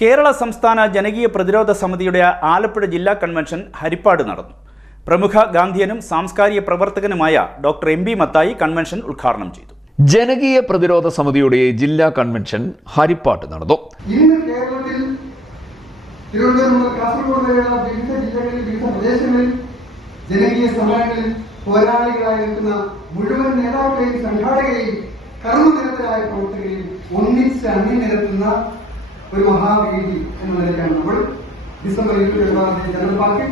കേരള സംസ്ഥാന ജനകീയ പ്രതിരോധ സമിതിയുടെ ആലപ്പുഴ ജില്ലാ കൺവെൻഷൻ ഹരിപ്പാട് നടന്നു. പ്രമുഖ ഗാന്ധിയനും സാംസ്കാരിക പ്രവർത്തകനുമായ doctor M P Mathai convention ഉദ്ഘാടനം ചെയ്തു. ജനകീയ പ്രതിരോധ സമിതിയുടെ ജില്ലാ കൺവെൻഷൻ ഹരിപ്പാട്ട് നടന്നു. ഇന്ന് കേരളത്തിൽ തിരുവനന്തപുരം മുതൽ കാസർഗോഡ് വരെയുള്ള വിവിധ ജില്ലകളിൽ വിവിധ പ്രദേശങ്ങളിൽ ജനകീയ സമരങ്ങളിൽ പോരാളികളായി നിൽക്കുന്ന മുഴുവൻ നേതാക്കളെയും സംഘാടകരെയും കർമ്മനിരതരായ പ്രവർത്തകരെയും ഒന്നിച്ച് അണിനിരത്തുന്ന ഒരു മഹാവേദി എന്ന നിലയ്ക്കാണ് നമ്മൾ ഡിസംബർ 27 ജനറൽ പാർക്കിൽ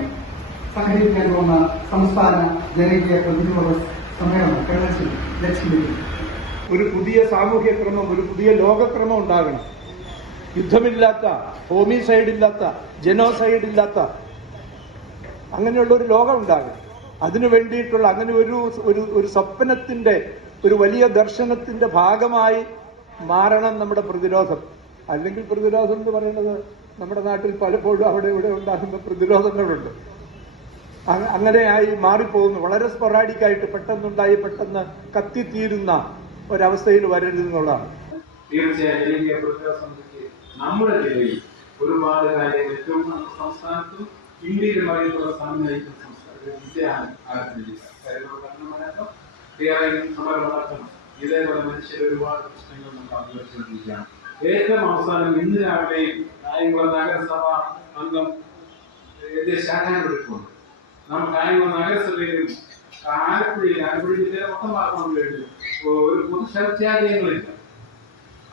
സംഘടിപ്പിക്കാൻ പോകുന്ന സംസ്ഥാന ജനകീയ പ്രതിരോധ സമ്മേളനം കൺവെൻഷൻ ലക്ഷ്യമിടുന്നു. ഒരു പുതിയ സാമൂഹ്യ ക്രമം, ഒരു പുതിയ ലോകക്രമം ഉണ്ടാകണം. യുദ്ധമില്ലാത്ത, ഹോമിസൈഡ് ഇല്ലാത്ത, ജനോസൈഡ് ഇല്ലാത്ത അങ്ങനെയുള്ള ഒരു ലോകം ഉണ്ടാകണം. അതിനു വേണ്ടിയിട്ടുള്ള അങ്ങനെ ഒരു സ്വപ്നത്തിന്റെ, ഒരു വലിയ ദർശനത്തിന്റെ ഭാഗമായി മാറണം നമ്മുടെ പ്രതിരോധം. അല്ലെങ്കിൽ പ്രതിരോധം എന്ന് പറയുന്നത് നമ്മുടെ നാട്ടിൽ പലപ്പോഴും അവിടെ ഇവിടെ ഉണ്ടാകുന്ന പ്രതിരോധങ്ങളുണ്ട്. അങ്ങനെയായി മാറിപ്പോകുന്നു. വളരെ സ്പൊറാഡിക്കായിട്ട് പെട്ടെന്നുണ്ടായി പെട്ടെന്ന് കത്തിത്തീരുന്ന ഒരവസ്ഥയിൽ വരരുതെന്നുള്ളതാണ്. തീർച്ചയായും ജനകീയ പ്രതിരോധ സമിതിക്ക് നമ്മുടെ ജില്ലയിൽ ഒരുപാട് കാര്യങ്ങൾ, ഏറ്റവും സംസ്ഥാനത്തും ഇന്ത്യയിലും അറിയപ്പെടുന്ന സ്ഥാനം നയിക്കുന്ന ജില്ലയാണ് ആലപ്പുഴ ജില്ല. സമരമടക്കം ഇതേപോലെ മനുഷ്യർ ഒരുപാട് പ്രശ്നങ്ങൾ നമ്മൾ അനുഭവിച്ചുകൊണ്ടിരിക്കുകയാണ്. ഏറ്റവും അവസാനം ഇന്ന് രാവിലെയും കായംകുളം നഗരസഭ അംഗം ശാഖാനെടുക്കുന്നുണ്ട്. നമ്മൾ കായംകുളം നഗരസഭയിലും ആലപ്പുഴ ജില്ലയിലെ മൊത്തം ഭാഗങ്ങളിൽ ഒരു പൊതു ശൗചാലയങ്ങളില്ല.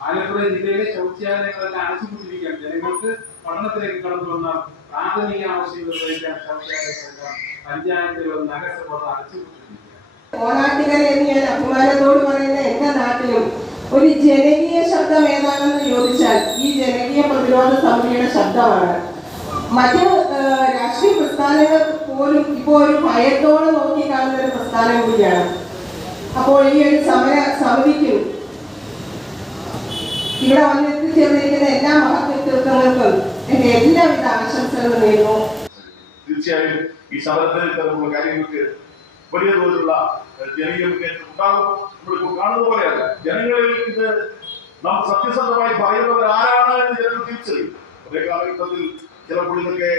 ആലപ്പുഴ ജില്ലയിലെ ശൗചാലയങ്ങളെല്ലാം അടച്ചുപൂട്ടിരിക്കുകയാണ്. ജനങ്ങൾക്ക് പഠനത്തിലേക്ക് കടന്നു വന്ന പ്രാഥമിക ആവശ്യങ്ങൾ കഴിക്കാൻ ശൗചാലയങ്ങളെല്ലാം പഞ്ചായത്തിലും നഗരസഭ അടച്ചുപൂട്ടിരിക്കുകയാണ്. ഓണാട്ടുകര എന്ന് ഞാൻ അഭിമാനത്തോട് പറയുന്ന എന്റെ നാട്ടിലും ഒരു ജനകീയ ശബ്ദം ഏതാണെന്ന് ചോദിച്ചാൽ ഈ ജനകീയ പ്രതിരോധ സമിതിയുടെ ശബ്ദമാണ്. മറ്റ് രാഷ്ട്രീയ പ്രസ്ഥാനങ്ങൾ പോലും ഇപ്പോൾ ഒരു ഭയത്തോടെ നോക്കിക്കാണുന്ന ഒരു പ്രസ്ഥാനം കൂടിയാണ്. അപ്പോൾ ഈ ഒരു സമര സമിതിക്കും ഇവിടെ വന്നെത്തിച്ചേർന്നിരിക്കുന്ന എല്ലാ മഹത്വങ്ങൾക്കും എന്റെ എല്ലാവിധ ആശംസകളും നേരുന്നു. തീർച്ചയായും ഈ സമരത്തിൽ കാര്യങ്ങൾക്ക് വലിയ തോതിലുള്ള ജനകീയ മുന്നേറ്റം ഉണ്ടാകും. നമ്മളിപ്പോൾ കാണുന്ന പോലെയല്ല. ജനങ്ങളിൽ ഇത് നാം സത്യസന്ധമായി പറയുന്നത് ആരാണ് എന്ന് ജനങ്ങൾ തിരിച്ചറിയും. അതേ കാലഘട്ടത്തിൽ ചിലപ്പോൾ ഇതൊക്കെ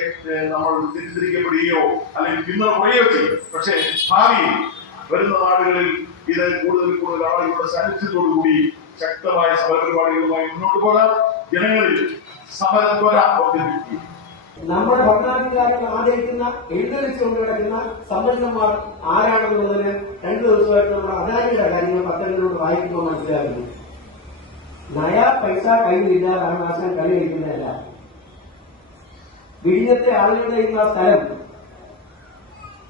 നമ്മൾ തെറ്റിദ്ധരിക്കപ്പെടുകയോ അല്ലെങ്കിൽ പിന്തുണ കുറയുകയോ ചെയ്യും. പക്ഷേ ഭാവിയിൽ വരുന്ന നാടുകളിൽ ഇത് കൂടുതൽ ആളുകളുടെ സാന്നിധ്യത്തോടുകൂടി ശക്തമായ സമരപരിപാടികളുമായി മുന്നോട്ട് പോകാൻ ജനങ്ങളിൽ സമരത്വര വർദ്ധിപ്പിക്കും. നമ്മുടെ ഭരണാധികാരികൾ ആദരിക്കുന്ന എഴുന്നള്ളിച്ചുകൊണ്ട് കിടക്കുന്ന സമ്പന്നന്മാർ ആരാണെന്നുള്ളതിന് 2 ദിവസമായിട്ട് നമ്മുടെ അദാനിയുടെ കാര്യങ്ങൾ പത്രങ്ങളിലൂടെ വായിക്കുമ്പോൾ മനസ്സിലാകുന്നു. നയാ പൈസ കയ്യിലില്ല, രാമനാശൻ കളി കഴിക്കുന്നതല്ല. വിഴിഞ്ഞത്തെ ആളുകളുടെ ഇന്ന സ്ഥലം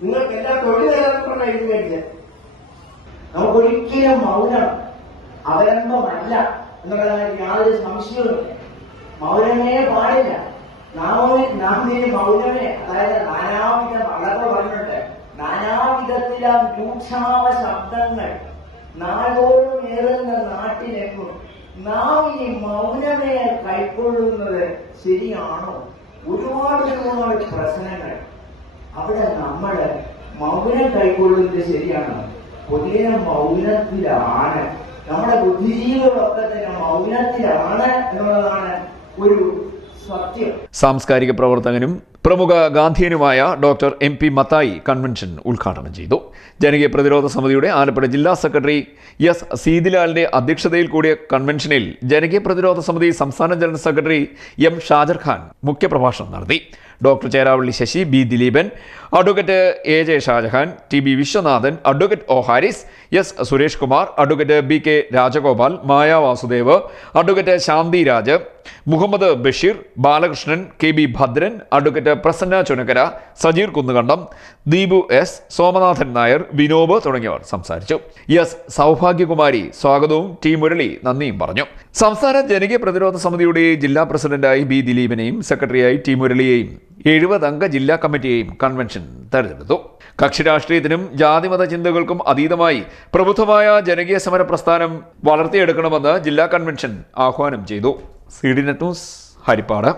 നിങ്ങൾക്ക് എല്ലാ തൊഴിലേർപ്പെടാൻ എഴുതി മേടിച്ചത്. നമുക്കൊരിക്കലും മൗനം അവലംബമല്ല എന്നുള്ളതായി യാതൊരു സംശയവുമില്ല. മൗനമേ പാടില്ല. മൗനമേ, അതായത് നാനാവിധ വളർന്നു പറഞ്ഞിട്ട് നാനാവിധത്തിലും രൂക്ഷാവ ശബ്ദങ്ങൾ നാടോടും ഏറുന്ന നാട്ടിലെങ്ങും നാം ഈ മൗനമേ കൈക്കൊള്ളുന്നത് ശരിയാണോ? ഒരുപാട് പ്രശ്നങ്ങൾ അവിടെ നമ്മൾ മൗനം കൈക്കൊള്ളുന്നത് ശരിയാണോ? പൊതുവെ മൗനത്തിലാണ്. നമ്മുടെ ബുദ്ധിജീവികളൊക്കെ തന്നെ മൗനത്തിലാണ് എന്നുള്ളതാണ് ഒരു സത്യം. സാംസ്കാരിക പ്രവർത്തകനും പ്രമുഖ ഗാന്ധിയനുമായ doctor M P Mathai convention ഉദ്ഘാടനം ചെയ്തു. ജനകീയ പ്രതിരോധ സമിതിയുടെ ആലപ്പുഴ ജില്ലാ സെക്രട്ടറി എസ് സീതിലാലിന്റെ അധ്യക്ഷതയിൽ കൂടിയ കൺവെൻഷനിൽ ജനകീയ പ്രതിരോധ സമിതി സംസ്ഥാന general secretary M Shajar Khan മുഖ്യപ്രഭാഷണം നടത്തി. Doctor Cheravally Sasi, B Dileepan, advocate A J Shajahan, T B Viswanathan, advocate O Haris, S Suresh Kumar, advocate B K Rajagopal, Maya Vasudev, advocate Shanthi Raj, Muhammad Basheer, Balakrishnan, K B Bhadran, advocate Prasanna Chunakkara, Sajeer Kunnukandam, Deepu S, Somanathan Nair, Vinob തുടങ്ങിയവർ സംസാരിച്ചു. എസ് സൗഭാഗ്യകുമാരി സ്വാഗതവും ടി മുരളി നന്ദിയും പറഞ്ഞു. സംസ്ഥാന ജനകീയ പ്രതിരോധ സമിതിയുടെ ജില്ലാ പ്രസിഡന്റായി ബി ദിലീപിനെയും സെക്രട്ടറിയായി ടി മുരളിയെയും 70 അംഗ ജില്ലാ കമ്മിറ്റിയെയും കൺവെൻഷൻ തെരഞ്ഞെടുത്തു. കക്ഷി രാഷ്ട്രീയത്തിനും ജാതിമത ചിന്തകൾക്കും അതീതമായി പ്രബുദ്ധമായ ജനകീയ സമര പ്രസ്ഥാനം വളർത്തിയെടുക്കണമെന്ന് ജില്ലാ കൺവെൻഷൻ ആഹ്വാനം ചെയ്തു. C D net news, Harippad.